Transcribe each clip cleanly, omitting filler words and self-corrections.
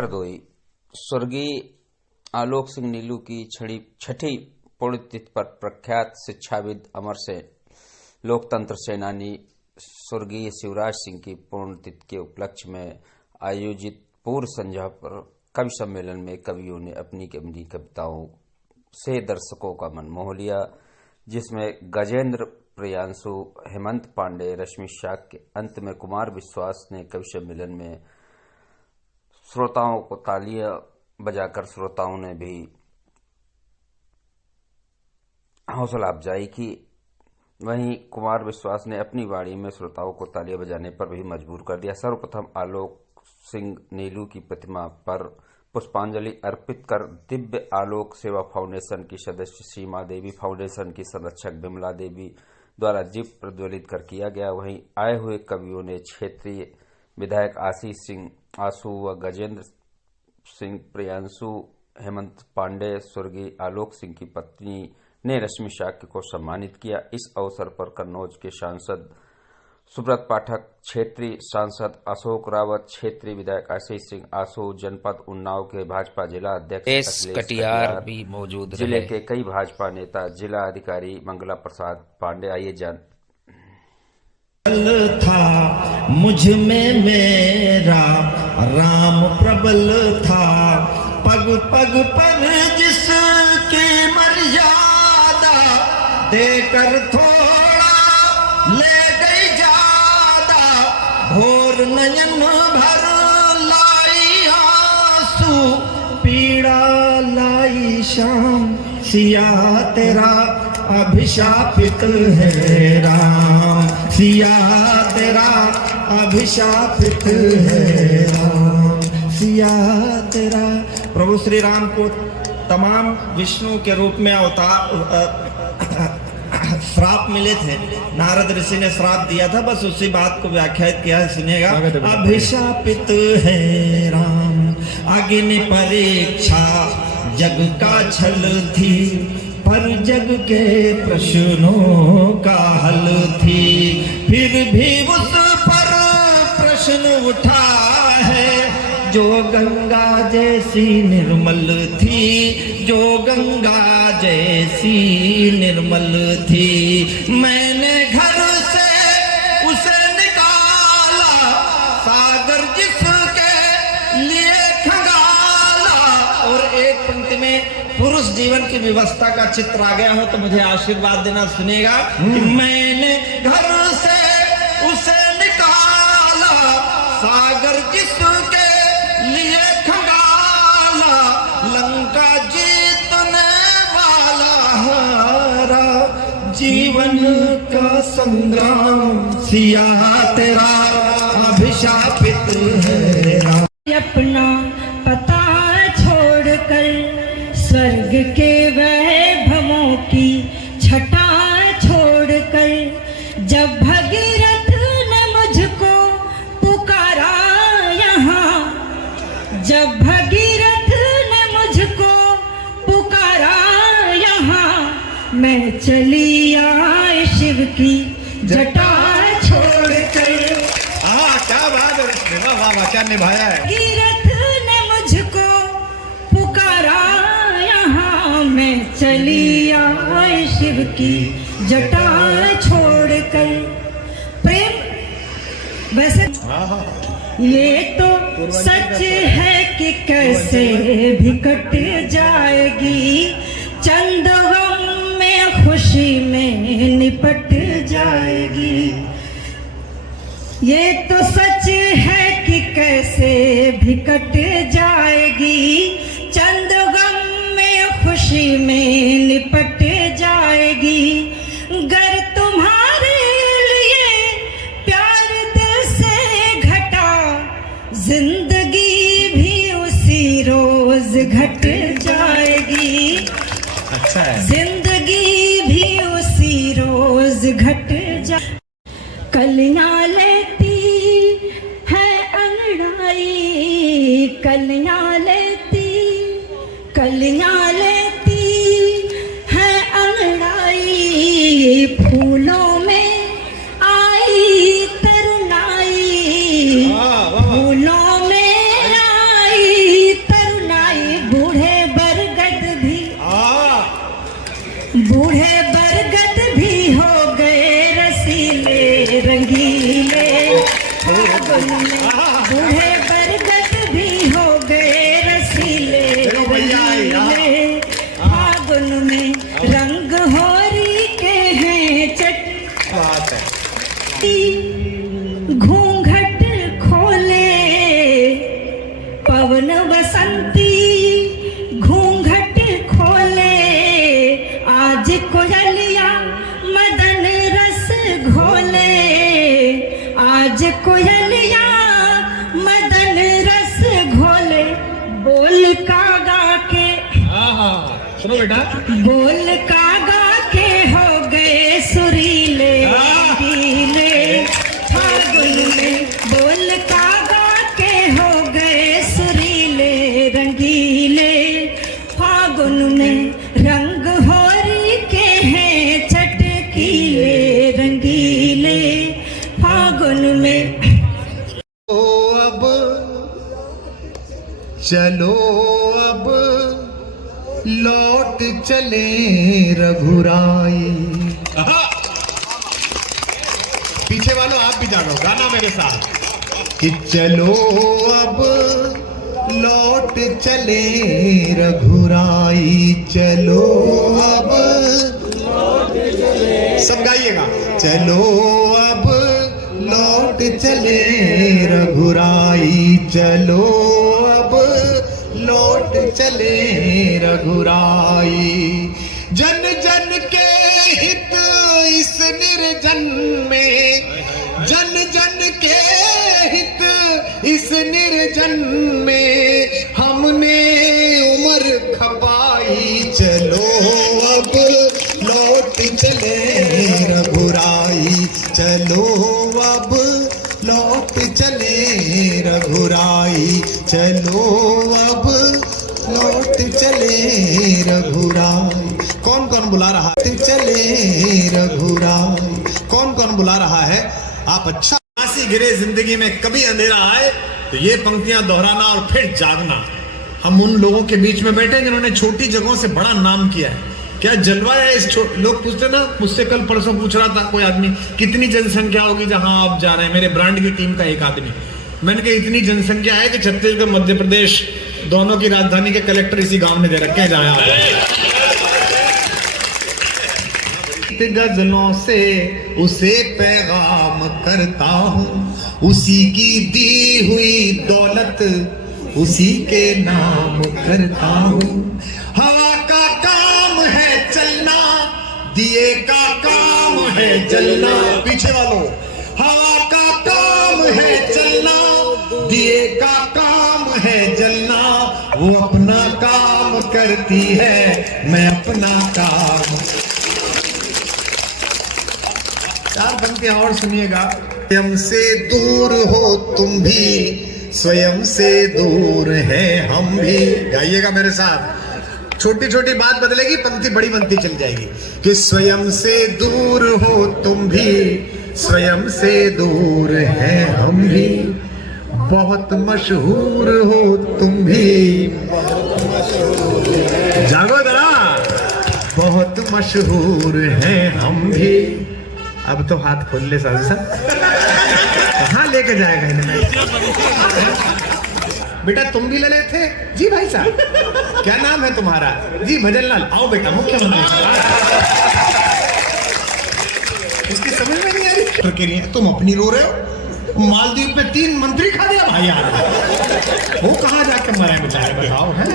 हरदोई स्वर्गीय आलोक सिंह नीलू की छठी पुण्यतिथि पर प्रख्यात शिक्षाविद अमर सेन, लोकतंत्र सेनानी स्वर्गीय शिवराज सिंह की पुण्यतिथि के उपलक्ष्य में आयोजित पूर्व संध्या पर कवि सम्मेलन में कवियों ने अपनी कविताओं से दर्शकों का मन मोह लिया, जिसमें गजेंद्र, प्रियांशु, हेमंत पांडे, रश्मि शाक के अंत में कुमार विश्वास ने कवि सम्मेलन में श्रोताओं को तालियां बजाकर श्रोताओं ने भी हौसला अफजाई की। वहीं कुमार विश्वास ने अपनी वाणी में श्रोताओं को तालियां बजाने पर भी मजबूर कर दिया। सर्वप्रथम आलोक सिंह नीलू की प्रतिमा पर पुष्पांजलि अर्पित कर दिव्य आलोक सेवा फाउंडेशन की सदस्य सीमा देवी, फाउंडेशन की संरक्षक विमला देवी द्वारा दीप प्रज्वलित कर किया गया। वहीं आए हुए कवियों ने क्षेत्रीय विधायक आशीष सिंह आसू व गजेंद्र सिंह, प्रियांशु, हेमंत पांडे, स्वर्गीय आलोक सिंह की पत्नी ने रश्मि शाक्य को सम्मानित किया। इस अवसर पर कन्नौज के सांसद सुब्रत पाठक, क्षेत्रीय सांसद अशोक रावत, क्षेत्रीय विधायक आशीष सिंह आसू, जनपद उन्नाव के भाजपा जिला अध्यक्ष कटियार भी मौजूद रहे। जिले के कई भाजपा नेता, जिला अधिकारी मंगला प्रसाद पांडे। आइए जान था मुझ में मेरा राम प्रबल था, पग पग पर जिसकी मर्यादा, देकर थोड़ा ले गई ज्यादा, भोर नयन भर लाई आंसू, पीड़ा लाई शाम, सिया तेरा अभिशापित है राम, सिया तेरा अभिशापित है राम, सिया तेरा। प्रभु श्री राम को तमाम विष्णु के रूप में श्राप मिले थे। नारद ऋषि ने श्राप दिया था, बस उसी बात को व्याख्यात किया है, सुनिएगा। अभिशापित है राम, अग्नि परीक्षा जग का छल थी, पर जग के प्रश्नों का हल थी, फिर भी उस पर प्रश्न उठा है, जो गंगा जैसी निर्मल थी, जो गंगा जैसी निर्मल थी। मैंने घर से उसे निकाला, सागर जिसके लिए खंगाला। और एक पंक्ति में पुरुष जीवन की व्यवस्था का चित्र आ गया हो तो मुझे आशीर्वाद देना, सुनेगा। मैंने घर से उसे निकाला, सागर जिसके लिए खंगाला, लंका जीतने वाला हारा, जीवन का संग्राम, सिया तेरा अभिशापित है राम। अपना पता छोड़कर स्वर्ग के वैभवों की छटा छोड़कर, जब भगीरथ ने मुझको पुकारा यहाँ, जब भगीरथ ने मुझको पुकारा यहाँ, मैं चली आई शिव की जटा छोड़कर। क्या बात है, वाह क्या निभाया है। भगीरथ ने मुझको पुकारा यहाँ, मैं चली आई शिव की जटा छोड़कर। प्रेम वैसे ये तो सच है कि कैसे भी कट जाएगी, चंद गम में खुशी में निपट जाएगी। ये तो सच है कि कैसे भी कट जाएगी, चंद गम में खुशी में निपट जाएगी। गर तुम्हारे लिए प्यार दिल से घटा, जिंदगी भी उसी रोज घट जाएगी। अच्छा है। जिंदगी भी उसी रोज घट जाएगी। कलियां लेती है अंगड़ाई, कलियां लेती, कलियां लेती है अंगड़ाई, फूलों में आई तरुणाई, फूलों में आई पवन बसंती घूंघट खोले, आज कोयलिया मदन रस घोले, आज कोयलिया मदन रस घोले। बोल कागा के, सुनो बेटा, बोल कागा के हो गए सुरीले रंगीले फागुन में, बोल कागा के हो गए सुरीले रंगीले फागुन में, रंग होरी के हैं चटकीले रंगीले फागुन में। अब चलो अब लौट चले रघुराई। पीछे वालों आप भी जानो गाना मेरे साथ कि चलो अब लौट चले रघुराई, चलो अब सब गाइएगा। चलो अब लौट चले रघुराई, चलो अब लौट चले रघुराई। जन जन के हित इस निर्जन में, जन जन के हित इस निर्जन में, हमने उम्र खपाई। चलो अब लौट चले रघुराई, चलो अब लौट चले रघुराई, चलो अब लौट चले रघुराई। कौन कौन बुला रहा है? चले रघुराई। कौन कौन बुला रहा है? आप अच्छा आंसी गिरे जिंदगी में कभी अंधेरा आए तो ये पंक्तियां दोहराना और फिर जागना। हम उन लोगों के बीच में बैठे जिन्होंने छोटी जगहों से बड़ा नाम किया है। क्या जलवा है इस लोग पूछते ना, मुझसे कल परसों पूछ रहा था कोई आदमी, कितनी जनसंख्या होगी जहां आप जा रहे हैं, मेरे ब्रांड की टीम का एक आदमी। मैंने कहा इतनी जनसंख्या है कि छत्तीसगढ़ मध्य प्रदेश दोनों की राजधानी के कलेक्टर इसी गांव में दे रखे हैं। जाया गजलों से उसे पैगाम करता हूँ, उसी की दी हुई दौलत उसी के नाम करता हूँ। हवा का काम है चलना, दिए का काम है जलना। पीछे वालों, हवा का काम है चलना, दिए का काम है जलना। वो अपना काम करती है, मैं अपना काम। चार पंक्तियां और सुनिएगा। स्वयं से दूर हो तुम भी, स्वयं से दूर है हम भी। गाइएगा मेरे साथ। छोटी छोटी बात बदलेगी, पंक्ति बड़ी बनती चल जाएगी कि स्वयं से दूर हो तुम भी, स्वयं से दूर है हम भी। बहुत मशहूर हो तुम भी, जागो जरा, बहुत मशहूर है हम भी। अब तो हाथ खोल ले साहब साहब, कहाँ लेके जाएगा इन्हें? बेटा तुम भी ले रहे थे? जी भाई साहब। क्या नाम है तुम्हारा? जी भजन लाल। आओ बेटा मुख्यमंत्री। इसकी समझ में नहीं आ रही के लिए तुम अपनी रो रहे हो। मालदीव पे 3 मंत्री खा दिया भाई यार, वो कहाँ जाके मरे बेचारे, बताओ है।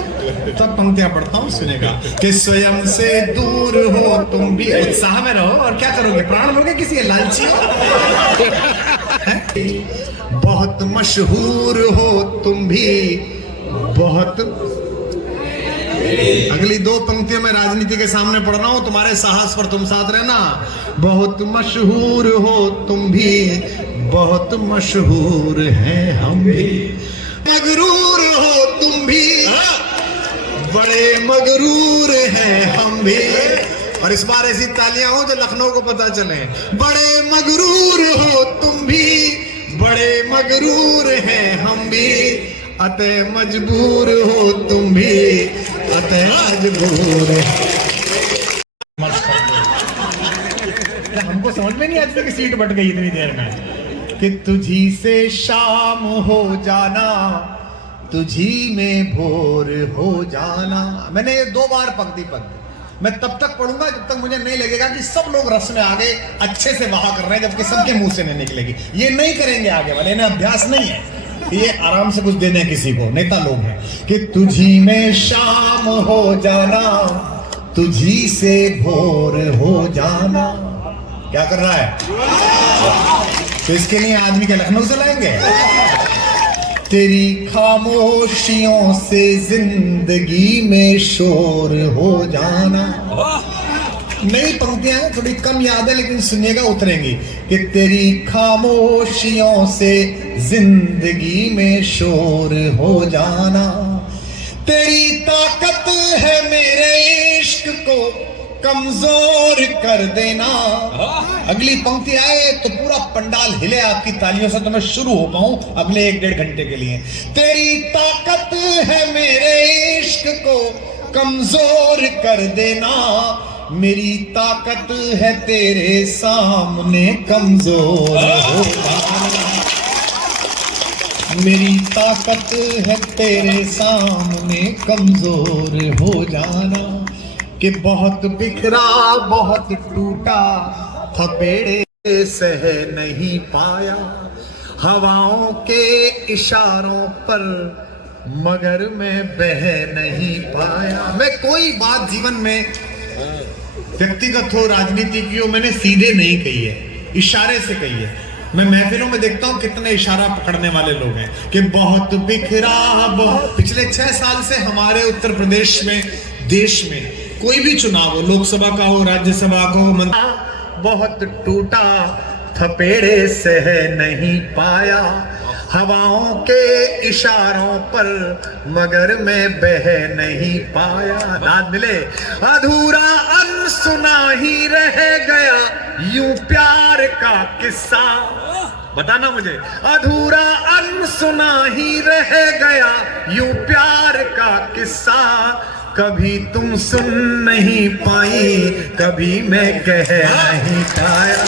तब पंक्तियां पढ़ता हूँ, सुनेगा कि स्वयं से दूर हो तुम भी। उत्साह में रहो और क्या करोगे, प्राण लोगे किसी लालची हो। बहुत मशहूर हो तुम भी, बहुत। अगली 2 पंक्तियों में राजनीति के सामने पढ़ रहा हूं, तुम्हारे साहस पर तुम साथ रहना। बहुत मशहूर हो तुम भी, बहुत मशहूर हैं हम भी। मगरूर हो तुम भी, बड़े मगरूर हैं हम भी। और इस बार ऐसी तालियां हो जो लखनऊ को पता चले। बड़े मगरूर हो तुम भी, बड़े मगरूर हैं हम भी। अतः मजबूर हो तुम भी, अतः मजबूर। हमको समझ में नहीं आती कि सीट बट गई इतनी देर में। कि तुझी से शाम हो जाना, तुझी में भोर हो जाना। मैंने ये 2 बार पंक्ति पढ़, मैं तब तक पढ़ूंगा जब तक मुझे नहीं लगेगा कि सब लोग रस में आगे अच्छे से वाह कर रहे हैं, जबकि सबके मुंह से नहीं निकलेगी। ये नहीं करेंगे आगे वाले, इन्हें अभ्यास नहीं है। ये आराम से कुछ देने हैं किसी को, नेता लोग हैं कि तुझी में शाम हो जाना, तुझी से भोर हो जाना। क्या कर रहा है? तो इसके लिए आदमी के लखनऊ से लाएंगे। तेरी खामोशियों से जिंदगी में शोर हो जाना। नई पंक्तियां हैं, थोड़ी कम याद है लेकिन सुनिएगा उतरेंगी कि तेरी खामोशियों से जिंदगी में शोर हो जाना। तेरी ताकत है मेरे इश्क को कमजोर कर देना। अगली पंक्ति आए तो पूरा पंडाल हिले आपकी तालियों से, तो मैं शुरू हो पाऊं अगले 1-1.5 घंटे के लिए। तेरी ताकत है मेरे इश्क को कमजोर कर देना। मेरी ताकत है तेरे सामने कमजोर हो जाना। मेरी ताकत है तेरे सामने कमजोर हो जाना। कि बहुत बिखरा बहुत टूटा थपेड़े सह नहीं पाया, हवाओं के इशारों पर मगर मैं बह नहीं पाया। मैं कोई बात जीवन में व्यक्तिगत हो राजनीति की हो मैंने सीधे नहीं कही है, इशारे से कही है। मैं महफिलों में देखता हूं कितने इशारा पकड़ने वाले लोग हैं कि बहुत बिखरा बहुत। पिछले 6 साल से हमारे उत्तर प्रदेश में देश में कोई भी चुनाव हो, लोकसभा का हो राज्यसभा का हो, बहुत टूटा थपेड़े सह नहीं पाया, हवाओं के इशारों पर मगर मैं बह नहीं पाया। रात मिले अधूरा अनसुना ही रह गया यूं प्यार का किस्सा। बताना मुझे, अधूरा अनसुना ही रह गया यूं प्यार का किस्सा। कभी तुम सुन नहीं पाई, कभी मैं कह नहीं पाया,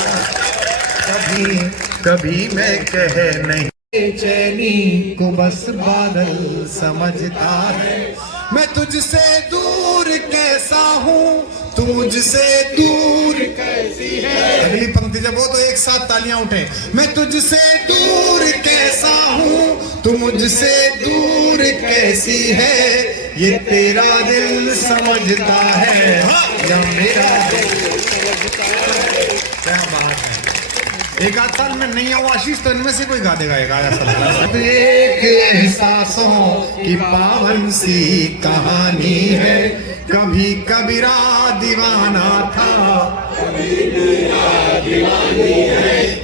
कभी मैं कह नहीं। चैनी को बस बादल समझता है, मैं तुझसे दूर कैसा हूँ, तू मुझसे दूर कैसी है। अगली पंक्ति जब हो तो एक साथ तालियां उठे। मैं तुझसे दूर कैसा हूँ, तू मुझसे दूर कैसी है। ये तेरा दिल समझता है या मेरा दिल समझता है। क्या बात है। एक आध साल में नहीं आऊँ आशीष तो इनमें से कोई गा देगा ऐसा लग रहा है। एक एहसासों की पावन सी कहानी है, कभी कबीरा दीवाना था,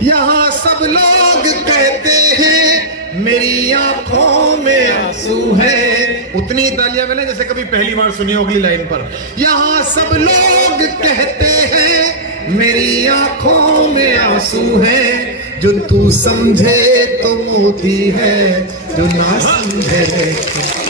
यहाँ सब लोग कहते हैं मेरी आंखों में आंसू है। उतनी तालियां मिले जैसे कभी पहली बार सुनी अगली लाइन पर। यहाँ सब लोग कहते हैं मेरी आंखों में आंसू है, जो तू समझे तो मोती है, जो ना समझे तो